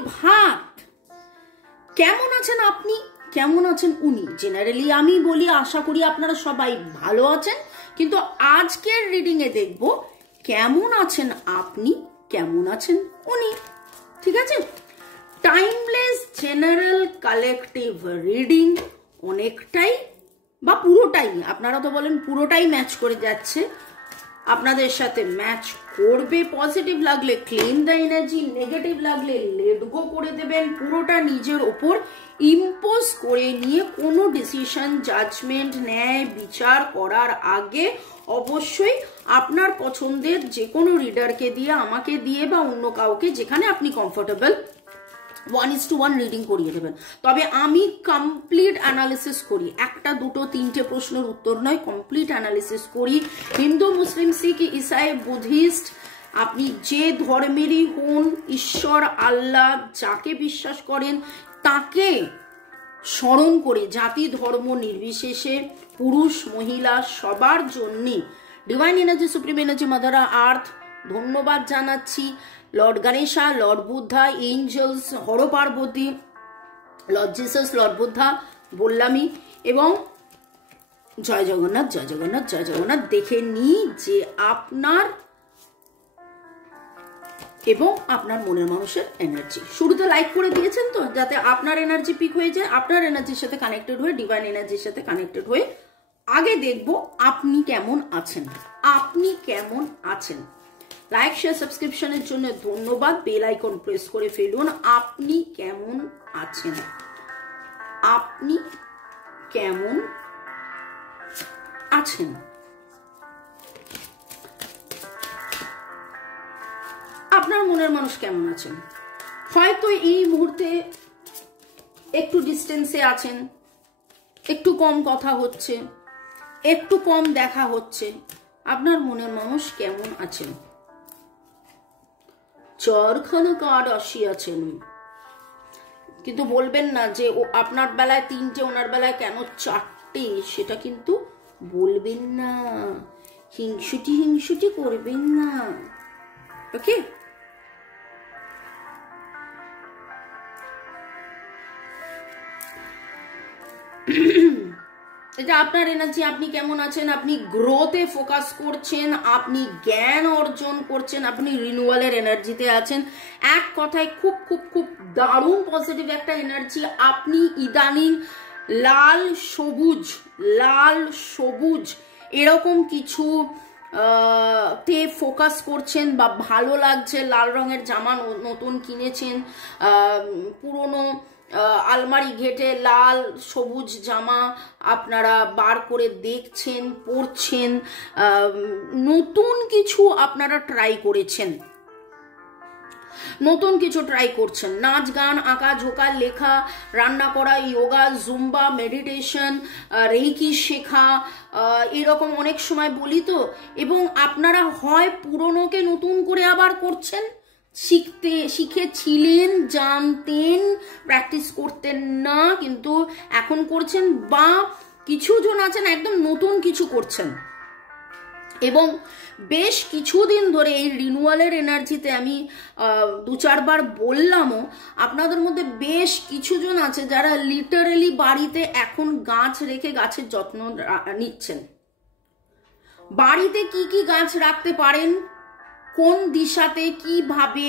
সুপ্রভাত। কেমন আছেন আপনি, কেমন আছেন উনি? জেনারেলি আমি বলি আশা করি আপনারা সবাই ভালো আছেন, কিন্তু আজকের রিডিং এ দেখব কেমন আছেন আপনি, কেমন আছেন উনি। ঠিক আছে? টাইমলেস জেনারেল কালেকটিভ রিডিং অনেকটাই বা পুরোটাই, আপনারা তো বলেন পুরোটাই ম্যাচ করে যাচ্ছে, আপনাদের সাথে ম্যাচ করবে। পজিটিভ লাগলে ক্লেম দ্য এনার্জি, নেগেটিভ লাগলে লেট গো করে দেবেন। পুরোটা নিজের ওপর ইম্পোজ করে নিয়ে কোনো ডিসিশন, জাজমেন্ট, ন্যায় বিচার করার আগে অবশ্যই আপনার পছন্দের যে কোনো রিডারকে দিয়ে, আমাকে দিয়ে বা অন্য কাউকে, যেখানে আপনি কমফোর্টেবল, 1:1 রিডিং করিয়ে দেবেন। তবে আমি কমপ্লিট অ্যানালিসিস করি, একটা দুটো তিনটে প্রশ্নের উত্তর নয়, কমপ্লিট অ্যানালিসিস করি। হিন্দু, মুসলিম, শিখ, ইসাই, বুদ্ধিস্ট, আপনি যে ধর্মেরই হন, ঈশ্বর, আল্লাহ যাকে বিশ্বাস করেন তাকে স্মরণ করে, জাতি ধর্ম নির্বিশেষে, পুরুষ মহিলা সবার জন্যে divine energy, supreme energy, mother earth ধন্যবাদ জানাচ্ছি। Lord Ganesha, lord Buddha, angels, Har Parvati, lord Jesus, lord Buddha বললামই, এবং জয় জগন্নাথ, জয় জগন্নাথ, জয় জগন্নাথ। দেখে নিই যে আপনার এবং আপনার মনের মানুষের এনার্জি। শুরুতে লাইক করে দিয়েছেন তো, যাতে আপনার এনার্জি পিক হয়ে যায়, আপনার এনার্জির সাথে কানেক্টেড হয়ে, ডিভাইন এনার্জির সাথে কানেক্টেড হয়ে আগে দেখব আপনি কেমন আছেন, আপনি কেমন আছেন। লাইক, শেয়ার, সাবস্ক্রিপশনের জন্য ধন্যবাদ। বেল আইকন প্রেস করে ফেলুন। আপনি কেমন আছেন, আপনি কেমন আছেন। আপনার মনের মানুষ কেমন আছেন? হয়তো এই মুহূর্তে একটু ডিস্টেন্সে আছেন, একটু কম কথা হচ্ছে, একটু কম দেখা হচ্ছে। আপনার মনের মানুষ কেমন আছেন? চারখানা কার্ড আসিয়াছেন, কিন্তু বলবেন না যে ও আপনার বেলায় তিনটে, ওনার বেলায় কেন চারটে, সেটা কিন্তু বলবেন না। হিংসুটি হিংসুটি করবেন না, ওকে? এটা আপনার এনার্জি। আপনি কেমন আছেন? আপনি গ্রোথে ফোকাস করছেন, আপনি জ্ঞান অর্জন করছেন, আপনি রিনিউয়ালের এনার্জিতে আছেন। এক কথায় খুব খুব খুব দারুণ পজিটিভ একটা এনার্জি। আপনি ইদানিং লাল সবুজ, লাল সবুজ এরকম কিছু তে ফোকাস করছেন বা ভালো লাগছে। লাল রঙের জামা নতুন কিনেছেন, পুরনো আলমারি ঘেটে লাল সবুজ জামা আপনারা বার করে দেখছেন, পরছেন। নতুন কিছু আপনারা ট্রাই করেছেন, নতুন কিছু ট্রাই করছেন। নাচ, গান, আঁকা, ঝোঁকা, লেখা, রান্না করা, যোগা, জুম্বা, মেডিটেশন, রেইকি শেখা, এরকম অনেক সময় বলি তো। এবং আপনারা হয় পুরনোকে নতুন করে আবার করছেন, শিখেছিলেন, জানতেন, প্র্যাকটিস করতেন না কিন্তু এখন করছেন, বা কিছু জন আছেন একদম নতুন কিছু করছেন। এবং বেশ কিছুদিন ধরে এই রিনিউয়ালের এনার্জিতে আমি দু চারবার বললামও, আপনাদের মধ্যে বেশ কিছুজন আছে যারা লিটারেলি বাড়িতে এখন গাছ রেখে গাছের যত্ন নিচ্ছেন। বাড়িতে কি কি গাছ রাখতে পারেন, কোন দিশাতে, কিভাবে,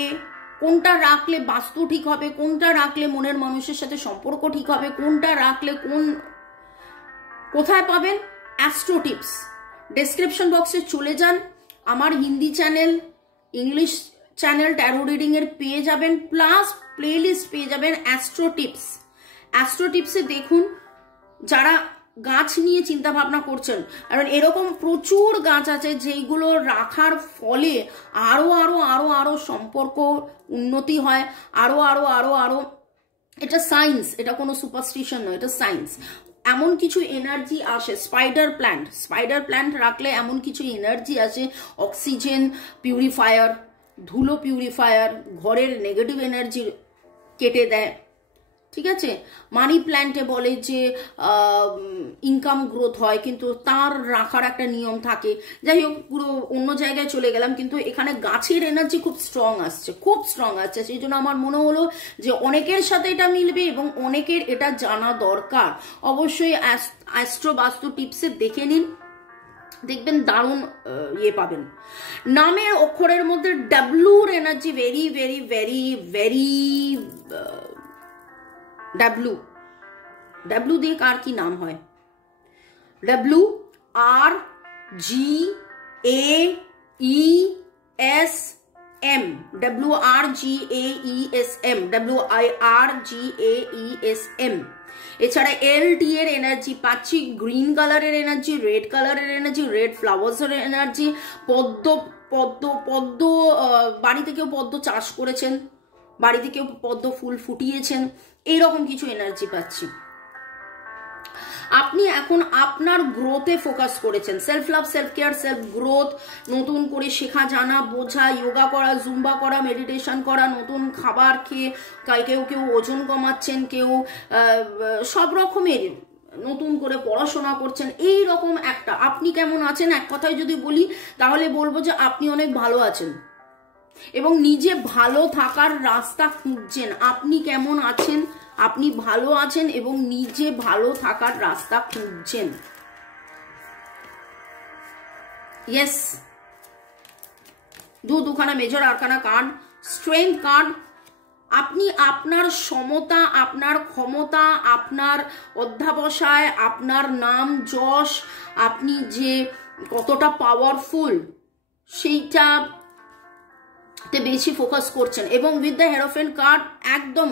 কোনটা রাখলে বাস্তু ঠিক হবে, কোনটা রাখলে মনের মানুষের সাথে সম্পর্ক ঠিক হবে, কোনটা রাখলে কোথায় পাবেন অ্যাস্ট্রো টিপস। ডেসক্রিপশন বক্সে চলে যান, আমার Hindi channel, English channel taro reading এর পেয়ে যাবেন, প্লাস প্লেলিস্ট পেয়ে যাবেন অ্যাস্ট্রো টিপস। অ্যাস্ট্রো টিপসে দেখুন, যারা গাছ নিয়ে চিন্তা ভাবনা করছেন, কারণ এরকম প্রচুর গাছ আছে যেইগুলো রাখার ফলে আরো আরো আরো আরো সম্পর্ক উন্নতি হয়, আরো আরো আরো আরো। এটা সায়েন্স, এটা কোনো সুপারস্টিশন নয়, এটা সায়েন্স। এমন কিছু এনার্জি আসে। স্পাইডার প্ল্যান্ট রাখলে এমন কিছু এনার্জি আসে, অক্সিজেন পিউরিফায়ার, ধুলো পিউরিফায়ার, ঘরের নেগেটিভ এনার্জি কেটে দেয়। ঠিক আছে, মানি প্ল্যান্টে বলে যে ইনকাম গ্রোথ হয়, কিন্তু তার রাখার একটা নিয়ম থাকে। যাই হোক, পুরো অন্য জায়গায় চলে গেলাম, কিন্তু এখানে গাছের এনার্জি খুব স্ট্রং আসছে, খুব স্ট্রং আসছে। সেই জন্য আমার মনে হলো যে অনেকের সাথে এটা মিলবে এবং অনেকের এটা জানা দরকার। অবশ্যই অ্যাস্ট্রো বাস্তু টিপসে দেখে নিন, দেখবেন দারুণ ইয়ে পাবেন। নামের অক্ষরের মধ্যে ডাব্লুর energy very very very very, W, W দিয়ে কার কি নাম হয়? W R G A E S M, W R G A E S M, W I R G A E S M. এছাড়া এল টি এর energy পাচ্ছি, green কালারের energy, red কালারের এনার্জি, রেড ফ্লাওয়ার্সের এনার্জি, পদ্ম পদ্ম পদ্ম, বাড়িতে কেউ পদ্ম চাষ করেছেন, বাড়িতে কেউ পদ্ম ফুল ফুটিয়েছেন, এইরকম কিছু এনার্জি পাচ্ছি। আপনি এখন আপনার গ্রোথে ফোকাস করেছেন, self love, self care, self growth, নতুন করে শেখা, জানা, বোঝা, যোগা করা, জুম্বা করা, মেডিটেশন করা, নতুন খাবার খেয়ে কেউ কেউ ওজন কমাচ্ছেন, কেউ সব রকমের নতুন করে পড়াশোনা করছেন, এই রকম একটা। আপনি কেমন আছেন এক কথায় যদি বলি তাহলে বলবো যে আপনি অনেক ভালো আছেন এবং নিজে ভালো থাকার রাস্তা খুঁজছেন। আপনি কেমন আছেন? আপনি ভালো আছেন এবং নিজে ভালো থাকার রাস্তা খুঁজছেন। ইয়েস, দুখানা major arcana card, strength card. আপনি আপনার সমতা, আপনার ক্ষমতা, আপনার অধ্যাবসায়, আপনার নাম যশ, আপনি যে কতটা পাওয়ারফুল সেইটা বেশি ফোকাস করছেন। এবং উইথ দ্য হেরোফেন্ট কার্ড একদম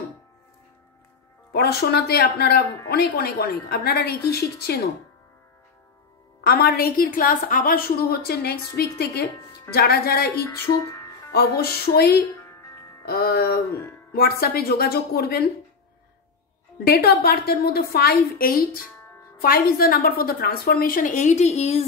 পড়াশোনাতে আপনারা অনেক অনেক অনেক, আপনারা রেকি শিখছেনও। আমার রেকির ক্লাস আবার শুরু হচ্ছে নেক্সট উইক থেকে। যারা যারা ইচ্ছুক অবশ্যই হোয়াটসঅ্যাপে যোগাযোগ করবেন। ডেট অফ বার্থের মধ্যে 5/8, 5 is the number for the transformation, 8 is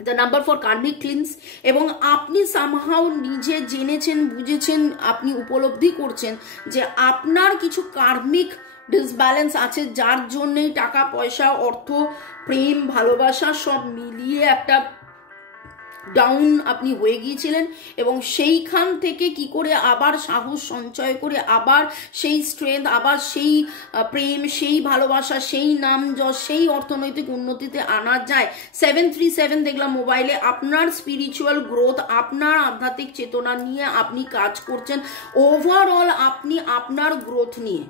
the number for karmic cleanse। এবং আপনি সামহাও নিজে জেনেছেন, বুঝেছেন, আপনি উপলব্ধি করছেন যে আপনার কিছু কার্মিক ডিসব্যালেন্স আছে, যার জন্যই টাকা পয়সা, অর্থ, প্রেম, ভালোবাসা সব মিলিয়ে একটা ডাউন আপনি হয়ে গিয়েছিলেন। এবং সেইখান থেকে কি করে আবার সাহস সঞ্চয় করে আবার সেই স্ট্রেংথ, আবার সেই প্রেম, সেই ভালোবাসা, সেই নাম যশ, সেই অর্থনৈতিক উন্নতিতে আনা যায়। 737 দেখলাম মোবাইলে। আপনার স্পিরিচুয়াল গ্রোথ, আপনার আধ্যাত্মিক চেতনা নিয়ে আপনি কাজ করছেন। ওভারঅল আপনি আপনার গ্রোথ নিয়ে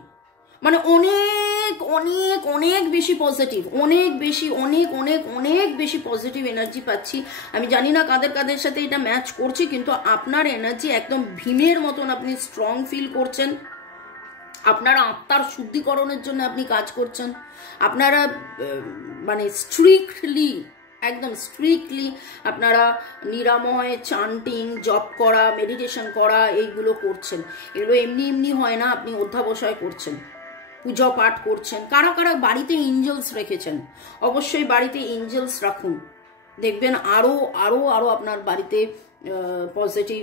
মানে অনেক অনেক অনেক বেশি পজিটিভ, অনেক বেশি, অনেক অনেক অনেক বেশি পজিটিভ এনার্জি পাচ্ছি। আমি জানি না কাদের কাদের সাথে এটা ম্যাচ করছে, কিন্তু আপনার এনার্জি একদম ভীমের মতন আপনি স্ট্রং ফিল করছেন। আপনার আত্মার শুদ্ধিকরণের জন্য আপনি কাজ করছেন। আপনারা মানে স্ট্রিক্টলি, একদম স্ট্রিক্টলি আপনারা নিরাময়, চান্টিং, জপ করা, মেডিটেশন করা এইগুলো করছেন। এগুলো এমনি এমনি হয় না, আপনি অধ্যাবসায় করছেন, পূজা পাঠ করছেন। কারা কারা বাড়িতে এঞ্জেলস রেখেছেন অবশ্যই বাড়িতে এঞ্জেলস রাখুন, দেখবেন আরো আরো আরো আপনার বাড়িতে পজিটিভ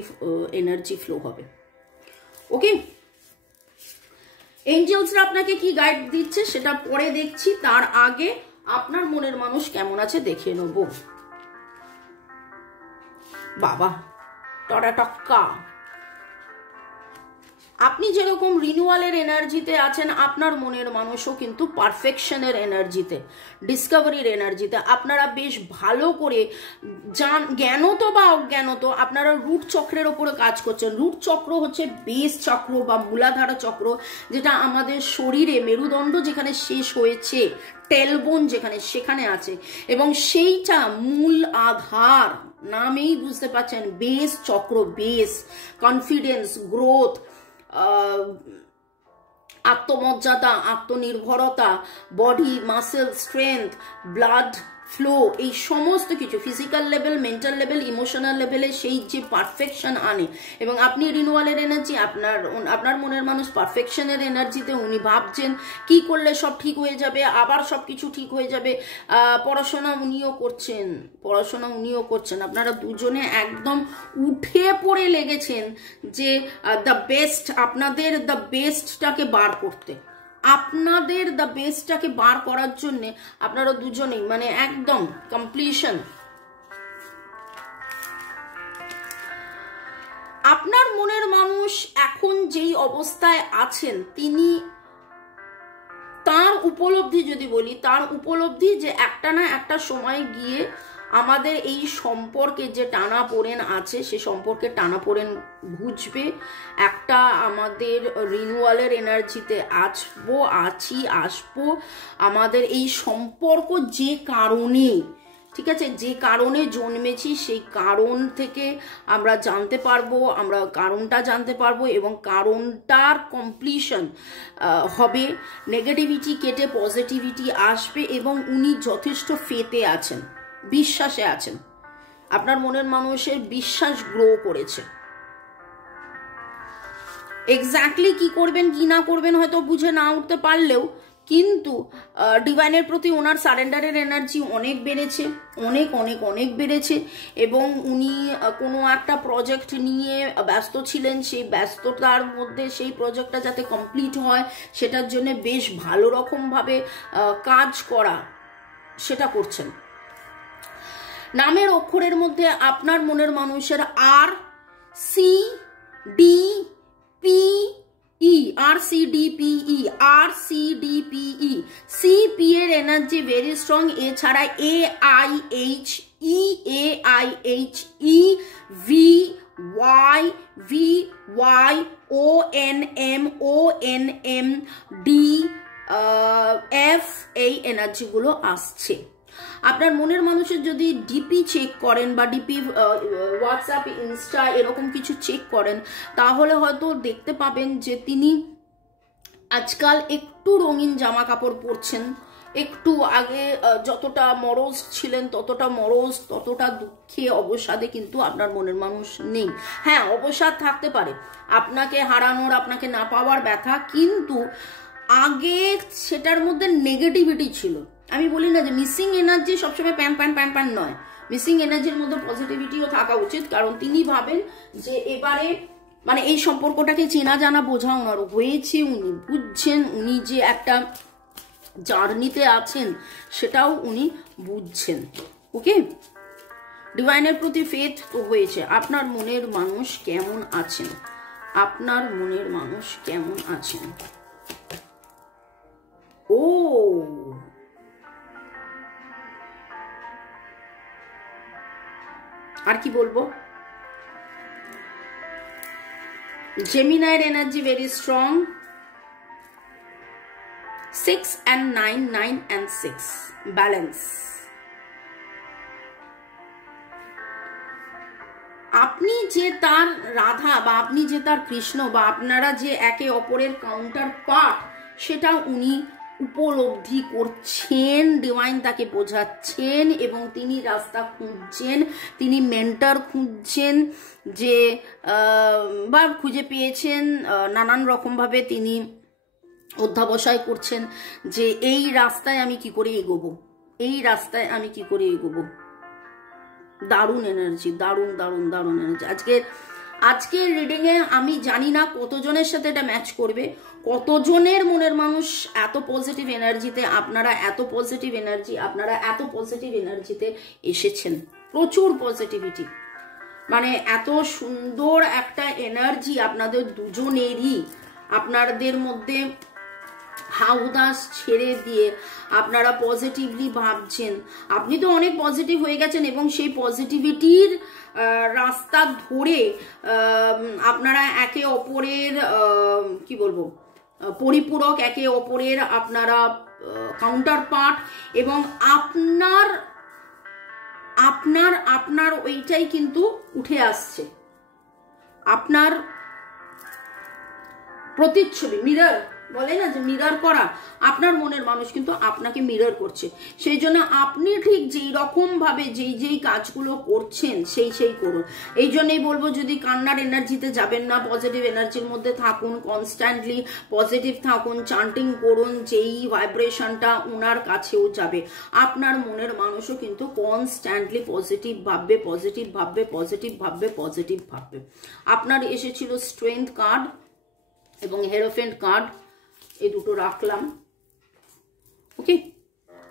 এনার্জি ফ্লো হবে। ওকে, এঞ্জেলসরা আপনাকে কি গাইড দিচ্ছে সেটা পরে দেখছি, তার আগে আপনার মনের মানুষ কেমন আছে দেখে নেব। বাবা টকা, আপনি যেরকম রিনিউয়ালের এনার্জিতে আছেন, আপনার মনের মানুষও কিন্তু পারফেকশনের এনার্জিতে, ডিসকভারির এনার্জিতে। আপনারা বেশ ভালো করে জ্ঞানত বা অজ্ঞানত আপনারা রুট চক্রের ওপরে কাজ করছেন। রুট চক্র হচ্ছে বেস চক্র বা মূলাধারা চক্র, যেটা আমাদের শরীরে মেরুদণ্ড যেখানে শেষ হয়েছে, টেলবোন যেখানে, সেখানে আছে। এবং সেইটা মূল আধার, নামেই বুঝতে পারছেন, বেস চক্র, বেস, কনফিডেন্স, গ্রোথ, আত্মমর্যাদা, আত্মনির্ভরতা, body muscle strength, blood flow, এই সমস্ত কিছু physical level, mental level, emotional লেভেলে সেই যে পারফেকশন আনে, এবং আপনি রিনিউয়ালের এনার্জি, আপনার মনের মানুষ পারফেকশনের এনার্জিতে উনি ভাবছেন কি করলে সব ঠিক হয়ে যাবে, আবার সব কিছু ঠিক হয়ে যাবে। পড়াশোনা উনিও করছেন, আপনারা দুজনে একদম উঠে পড়ে লেগেছেন যে দ্য বেস্ট, আপনাদের দ্য বেস্টটাকে বার করতে, আপনাদের দ্য বেস্টটাকে বার করার জন্য আপনারা দুজনেই মানে একদম কমপ্লিশন। আপনার মনের মানুষ এখন যেই অবস্থায় আছেন, তিনি তার উপলব্ধি, যদি বলি তার উপলব্ধি যে একটা না একটা সময় গিয়ে আমাদের এই সম্পর্কে যে টানাপোড়েন আছে সে সম্পর্কে টানাপোড়েন ঘুচবে, একটা আমাদের রিনিউয়ালের এনার্জিতে আসবো। আমাদের এই সম্পর্ক যে কারণে, ঠিক আছে, যে কারণে জন্মেছি সেই কারণ থেকে আমরা কারণটা জানতে পারবো এবং কারণটার কমপ্লিশন হবে, নেগেটিভিটি কেটে পজিটিভিটি আসবে, এবং উনি যথেষ্ট ফেতে আছেন, বিশ্বাসে আছেন, আপনার মনের মানুষের বিশ্বাস গ্রো করেছে। এক্স্যাক্টলি কি করবেন কি না করবেন হয়তো বুঝে না উঠতে পারলেও, কিন্তু ডিভাইনের প্রতি ওনার সারেন্ডারের এনার্জি অনেক বেড়েছে, অনেক বেড়েছে, এবং উনি কোনো একটা প্রজেক্ট নিয়ে ব্যস্ত ছিলেন, সেই ব্যস্ততার মধ্যে সেই প্রজেক্টটা যাতে কমপ্লিট হয় সেটার জন্য বেশ ভালো রকমভাবে কাজ করা, সেটা করছেন। নামের অক্ষরের মধ্যে আপনার মনের মানুষের আর C D P E, CP এর এনার্জি ভেরি স্ট্রং। এছাড়া AIH E VY ONM D F এই এনার্জিগুলো আসছে। আপনার মনের মানুষের যদি ডিপি চেক করেন বা ডিপি হোয়াটসঅ্যাপ, ইনস্টা এরকম কিছু চেক করেন, তাহলে হয়তো দেখতে পাবেন যে তিনি আজকাল একটু রঙিন জামা কাপড় পরছেন, একটু আগে যতটা মরজ ছিলেন ততটা দুঃখে অবসাদে কিন্তু আপনার মনের মানুষ নেই। হ্যাঁ, অবসাদ থাকতে পারে, আপনাকে হারানোর, আপনাকে না পাওয়ার ব্যথা, কিন্তু আগে সেটার মধ্যে নেগেটিভিটি ছিল। আমি বলি না যে মিসিং এনার্জি সবসময় প্যান নয়, মিসিং এনার্জির মধ্যে পজিটিভিটিও থাকা উচিত, কারণ তিনি ভাবেন যে এবারে মানে এই সম্পর্কটাকে চেনা জানা বোঝা ওনার হয়েছে, উনি বুঝছেন, উনি যে একটা জার্নিতে আছেন সেটাও উনি বুঝছেন। ওকে, ডিভাইনের প্রতি ফেথ তো হয়েছে। আপনার মনের মানুষ কেমন আছেন? আপনার মনের মানুষ কেমন আছেন? ও আর কি বলবো, জেমিনাইয়ের energy very strong, 6 and 9, 9 and 6 balance. আপনি যে তার রাধা বা আপনি যে তার কৃষ্ণ বা আপনারা যে একে অপরের কাউন্টার পার্ট, সেটা উনি উপলব্ধি করছেন, ডিভাইন তাকে বোঝাচ্ছেন, এবং তিনি রাস্তা খুঁজছেন, তিনি মেন্টর খুঁজছেন, যে বা খুঁজে পেয়েছেন, নানান রকমভাবে তিনি অধ্যাবসায় করছেন যে এই রাস্তায় আমি কি করে এগোবো, এই রাস্তায় আমি কি করে এগোবো। দারুণ এনার্জি, দারুণ এনার্জি আজকের রিডিং এ। আমি জানি না কতজনের সাথে এটা ম্যাচ করবে, কতজনের মনের মানুষ এত পজিটিভ এনার্জিতে, আপনারা এত পজিটিভ এনার্জিতে এসেছেন, প্রচুর পজিটিভিটি, মানে এত সুন্দর একটা এনার্জি আপনাদের দুজনেরই। আপনাদের মধ্যে হাউদাস ছেড়ে দিয়ে আপনারা পজিটিভলি ভাবছেন, আপনি তো অনেক পজিটিভ হয়ে গেছেন, এবং সেই পজিটিভিটির রাস্তা ধরে আপনারা একে অপরের কি বলবো পরিপূরক, একে অপরের আপনারা কাউন্টার পার্ট, এবং আপনার ওইটাই কিন্তু উঠে আসছে, আপনার প্রতিচ্ছবি, মিরর বলে না যে মিরর করা, আপনার মনের মানুষ কিন্তু আপনাকে মিরর করছে। সেই জন্য আপনি ঠিক যেই রকম ভাবে যেই কাজগুলো করছেন সেই করুন। এই জন্যই বলবো, যদি কান্নার এনার্জিতে যাবেন না, পজিটিভ এনার্জির মধ্যে থাকুন, কনস্ট্যান্টলি পজিটিভ থাকুন, চান্টিং করুন, যেই ভাইব্রেশনটা ওনার কাছেও যাবে। আপনার মনের মানুষও কিন্তু কনস্ট্যান্টলি পজিটিভ ভাববে, পজিটিভ ভাববে, পজিটিভ ভাববে, পজিটিভ ভাববে। আপনার এসেছিল স্ট্রেংথ কার্ড এবং হেরোফেন্ট কার্ড, এই দুটো রাখলাম। ওকে,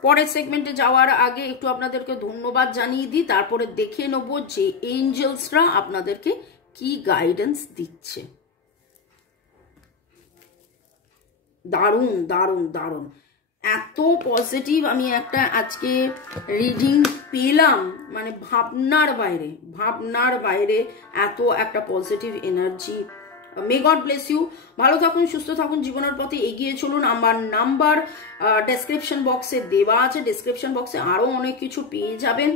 পরের সেগমেন্টে যাওয়ার আগে একটু আপনাদেরকে ধন্যবাদ জানিয়ে দিই, তারপরে দেখে নেব যে এঞ্জেলসরা আপনাদেরকে কি গাইডেন্স দিচ্ছে। দারুণ দারুণ দারুণ, এত পজিটিভ আমি একটা আজকে রিডিং পেলাম, মানে ভাবনার বাইরে এত একটা positive energy. May God bless you. ভালো থাকুন, সুস্থ থাকুন, জীবনের পথে এগিয়ে চলুন। আমার নাম্বার ডেসক্রিপশন বক্সে দেওয়া আছে, ডেসক্রিপশন বক্সে আরো অনেক কিছু পেয়ে যাবেন,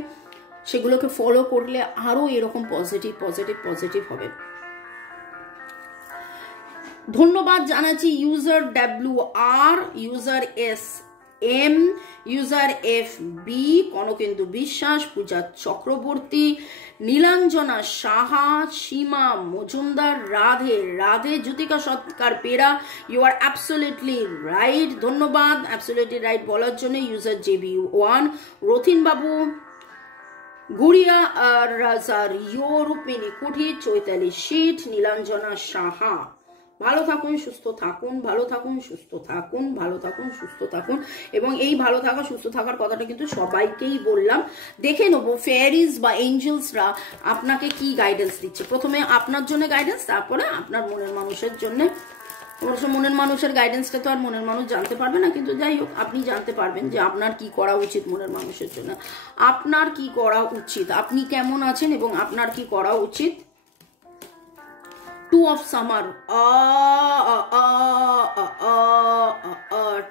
সেগুলোকে ফলো করলে আরো এরকম পজিটিভ পজিটিভ পজিটিভ হবে। ধন্যবাদ জানাচ্ছি user WR, user SM, user FB, Kanakendu বিশ্বাস, পূজা চক্রবর্তী, নীলাঞ্জনা সাহা, সীমা মজুমদার, রাধে, জ্যোতিকা সৎকার পেরা। ইউ আর অ্যাবসলিউটলি রাইট, ধন্যবাদ অ্যাবসলিউটলি রাইট বলার জন্য। ইউজার JB1, রথিন বাবু, গুড়িয়া রাজার, রূপমিনী কুঠির, চৈতালি শীত, নীলাঞ্জনা সাহা। ভালো থাকুন, সুস্থ থাকুন, ভালো থাকুন, সুস্থ থাকুন, ভালো থাকুন, সুস্থ থাকুন। এবং এই ভালো থাকা সুস্থ থাকার কথাটা কিন্তু সবাইকেই বললাম। দেখে নেবো ফেয়ারিজ বা এঞ্জেলসরা আপনাকে কি গাইডেন্স দিচ্ছে। প্রথমে আপনার জন্য গাইডেন্স, তারপরে আপনার মনের মানুষের জন্য। অবশ্য মনের মানুষের গাইডেন্সটা তো আর মনের মানুষ জানতে পারবে না, কিন্তু যাই হোক আপনি জানতে পারবেন যে আপনার কি করা উচিত। মনের মানুষের জন্য আপনার কি করা উচিত, আপনি কেমন আছেন এবং আপনার কি করা উচিত। Two of Summer,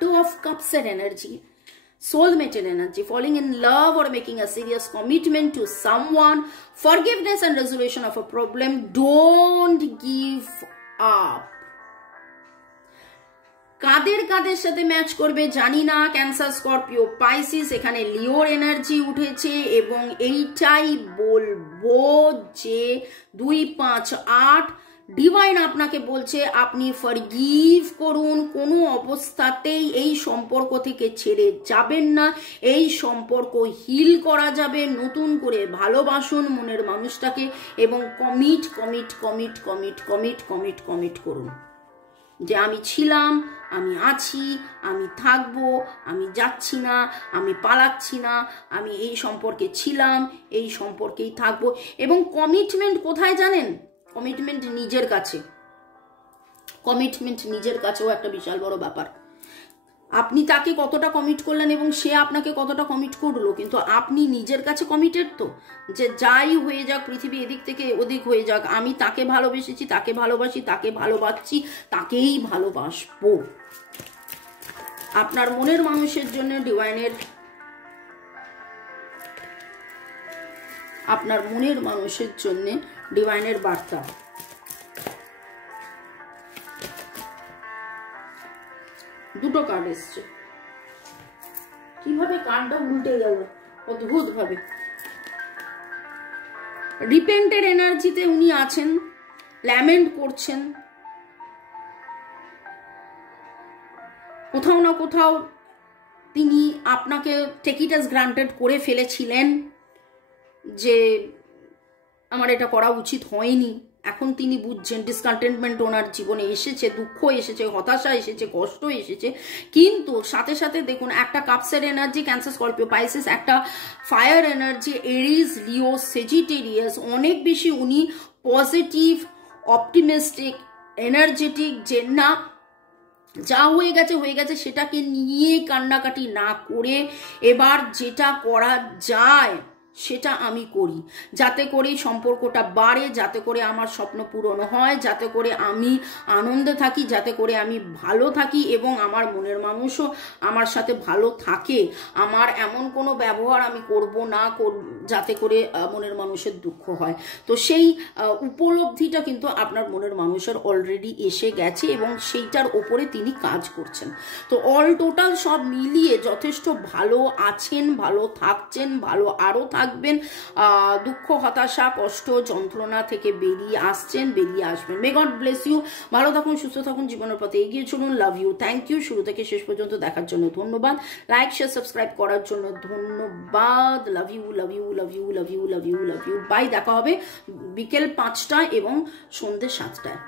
Two of Cups energy, soulmate energy, falling in love or making a serious commitment to someone, forgiveness and resolution of a problem. Don't give up. কাদের সাথে ম্যাচ করবে জানি না, ক্যান্সার, স্করপিও, পাইসিস, এখানে লিওর energy উঠেছে। এবং এইটাই বলবো যে 2, 5, 8 ডিভাইন আপনাকে বলছে আপনি ফরগিভ করুন, কোনো অবস্থাতেই এই সম্পর্ক থেকে ছেড়ে যাবেন না। এই সম্পর্ক হিল করা যাবে, নতুন করে ভালোবাসুন মনের মানুষটাকে এবং কমিট করুন যে আমি ছিলাম, আমি আছি, আমি থাকবো, আমি যাচ্ছি না, আমি পালাচ্ছি না, আমি এই সম্পর্কে ছিলাম, এই সম্পর্কেই থাকবো। এবং কমিটমেন্ট কোথায় জানেন? কমিটমেন্ট নিজের কাছে। কমিটমেন্ট নিজের কাছেও একটা বিশাল বড় ব্যাপার। আপনি তাকে কতটা কমিট করলেন এবং সে আপনাকে কতটা কমিট করলো, কিন্তু আপনি নিজের কাছে কমিটেড তো, যে যাই হয়ে যাক, পৃথিবী এদিক থেকে ওদিক হয়ে যাক, আমি তাকে ভালোবেসেছি, তাকে ভালোবাসি, তাকে ভালোবাসছি, তাকেই ভালোবাসবো। আপনার মনের মানুষের জন্য ডিভাইনের, আপনার মনের মানুষের জন্য ডিভাইনের বার্তা। দুটো কার্ড এসছে, কিভাবে কার্ডটা উল্টে গেল অদ্ভুত ভাবে। রিপেন্টের এনার্জিতে উনি আছেন, ল্যামেন্ট করছেন, কোথাও না কোথাও তিনি আপনাকে টেক ইট অ্যাজ গ্রান্টেড করে ফেলেছিলেন যে আমার এটা করা উচিত হয়নি। এখন তিনি বুঝছেন ডিসকন্টেন্টমেন্ট ওনার জীবনে এসেছে, দুঃখ এসেছে, হতাশা এসেছে, কষ্ট এসেছে। কিন্তু সাথে সাথে দেখুন, একটা কাপসের এনার্জি, ক্যান্সার, স্করপিও, পাইসিস, একটা ফায়ার এনার্জি, এরিজ, লিও, সেজিটেরিয়াস। অনেক বেশি উনি পজিটিভ, অপটিমিস্টিক, এনার্জেটিক, যে না যা হয়ে গেছে সেটাকে নিয়ে কান্নাকাটি না করে এবার যেটা করা যায় সেটা আমি করি, যাতে করে সম্পর্কটা বাড়ে, যাতে করে আমার স্বপ্ন পূরণ হয়, যাতে করে আমি আনন্দে থাকি, যাতে করে আমি ভালো থাকি এবং আমার মনের মানুষও আমার সাথে ভালো থাকে। আমার এমন কোনো ব্যবহার আমি করব না যাতে করে মনের মানুষের দুঃখ হয়। তো সেই উপলব্ধিটা কিন্তু আপনার মনের মানুষের অলরেডি এসে গেছে এবং সেইটার ওপরে তিনি কাজ করছেন। তো অল টোটাল সব মিলিয়ে যথেষ্ট ভালো আছেন, ভালো থাকছেন, ভালো আরও থাকবেন। দুঃখ, হতাশা, কষ্ট, যন্ত্রণা থেকে বেরিয়ে আসছেন, বেরিয়ে আসবেন। May God bless you. ভালো থাকুন, সুস্থ থাকুন, জীবনের পথে এগিয়ে চলুন। Love you, thank you. শুরু থেকে শেষ পর্যন্ত দেখার জন্য ধন্যবাদ। লাইক, শেয়ার, সাবস্ক্রাইব করার জন্য ধন্যবাদ। Love you, love you, love you, love you, love you, love you. Bye. দেখা হবে বিকেল 5টা এবং সন্ধ্যে 7টায়।